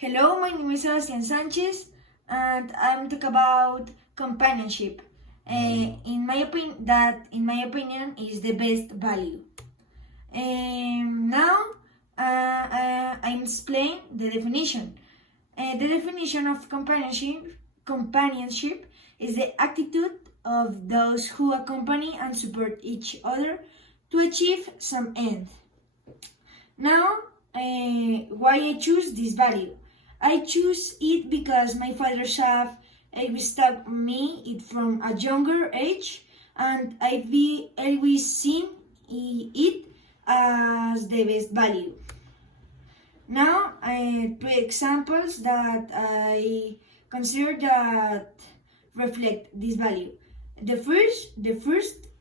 Hello, my name is Sebastian Sanchez, and I'm talking about companionship. In my opinion, is the best value. Now, I'm explain the definition. The definition of companionship is the attitude of those who accompany and support each other to achieve some end. Now, why I choose this value? I choose it because my father's have always taught me it from a younger age, and I've always seen it as the best value. Now, two examples that I consider that reflect this value. The first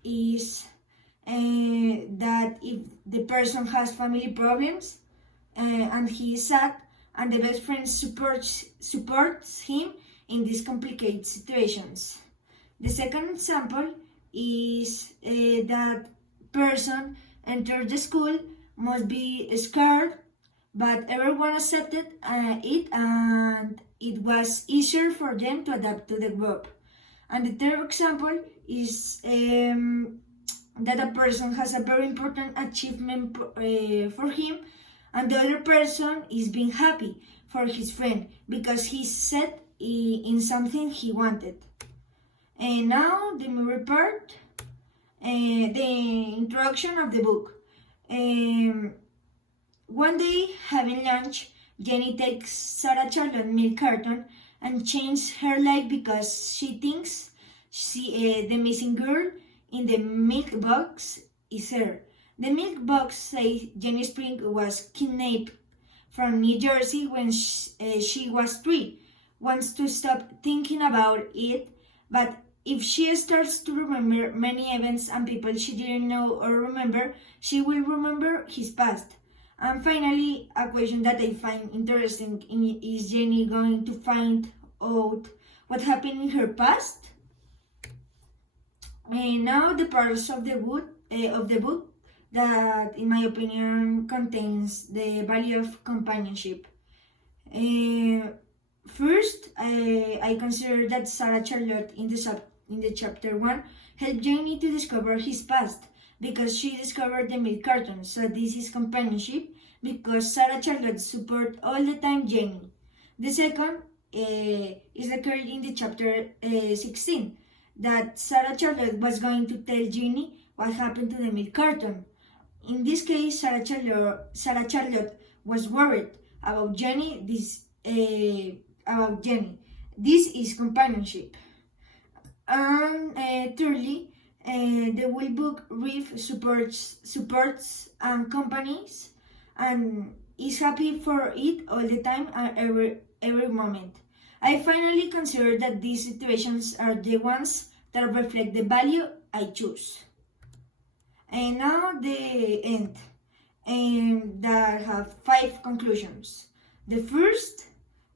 is that if the person has family problems and he is sad, and the best friend supports him in these complicated situations. The second example is that person entered the school, must be scared, but everyone accepted it, and it was easier for them to adapt to the group. And the third example is that a person has a very important achievement for him, and the other person is being happy for his friend because he set in something he wanted. And now the movie part, the introduction of the book. One day, having lunch, Jenny takes Sarah Charlotte milk carton and changes her life because she thinks the missing girl in the milk box is her. The milk box says Jenny Spring was kidnapped from New Jersey when she was 3, wants to stop thinking about it, but if she starts to remember many events and people she didn't know or remember, she will remember his past. And finally, a question that I find interesting is Jenny going to find out what happened in her past? And now the parts of the book that, in my opinion, contains the value of companionship. First, I consider that Sarah Charlotte in the chapter 1 helped Jamie to discover his past because she discovered the milk carton. So this is companionship because Sarah Charlotte support all the time Jamie. The second is occurred in the chapter 16 that Sarah Charlotte was going to tell Jenny what happened to the milk carton. In this case, Sarah Charlotte was worried about Jenny. This is companionship. And thirdly, the whole book Reef supports and companies and is happy for it all the time and every moment. I finally consider that these situations are the ones that reflect the value I choose. And now the end, and that have 5 conclusions. The first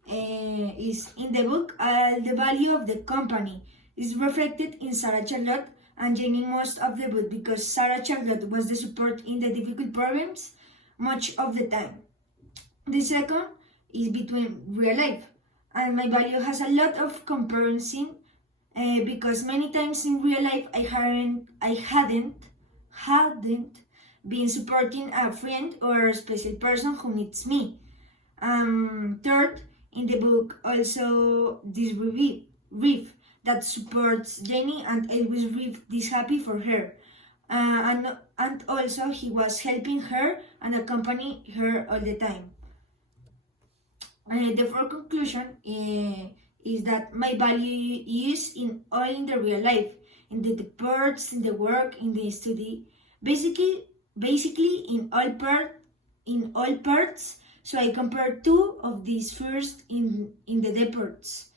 is in the book, the value of the company is reflected in Sarah Charlotte and Jenny most of the book because Sarah Charlotte was the support in the difficult problems much of the time. The second is between real life, and my value has a lot of comparison because many times in real life I hadn't been supporting a friend or a special person who needs me. Third, in the book also this Reef that supports Jenny and always Reef is happy for her. And also he was helping her and accompany her all the time. The fourth conclusion is that my value is in the real life, in the deports, in the work, in the study, basically in all parts. So I compare 2 of these first in the deports.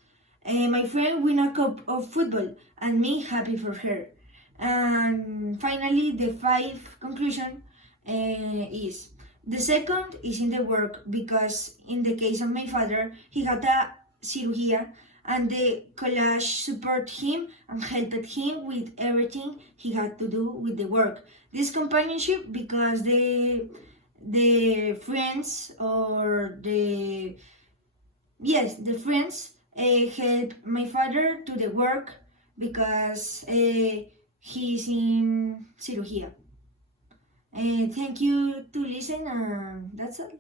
My friend win a cup of football and me happy for her. And finally, the 5th conclusion is the second is in the work because in the case of my father, he had a cirugía and the college support him and helped him with everything he had to do with the work. This companionship because the friends or the Yes, the friends help my father to the work because he's in cirugía. Thank you to listen, and that's all.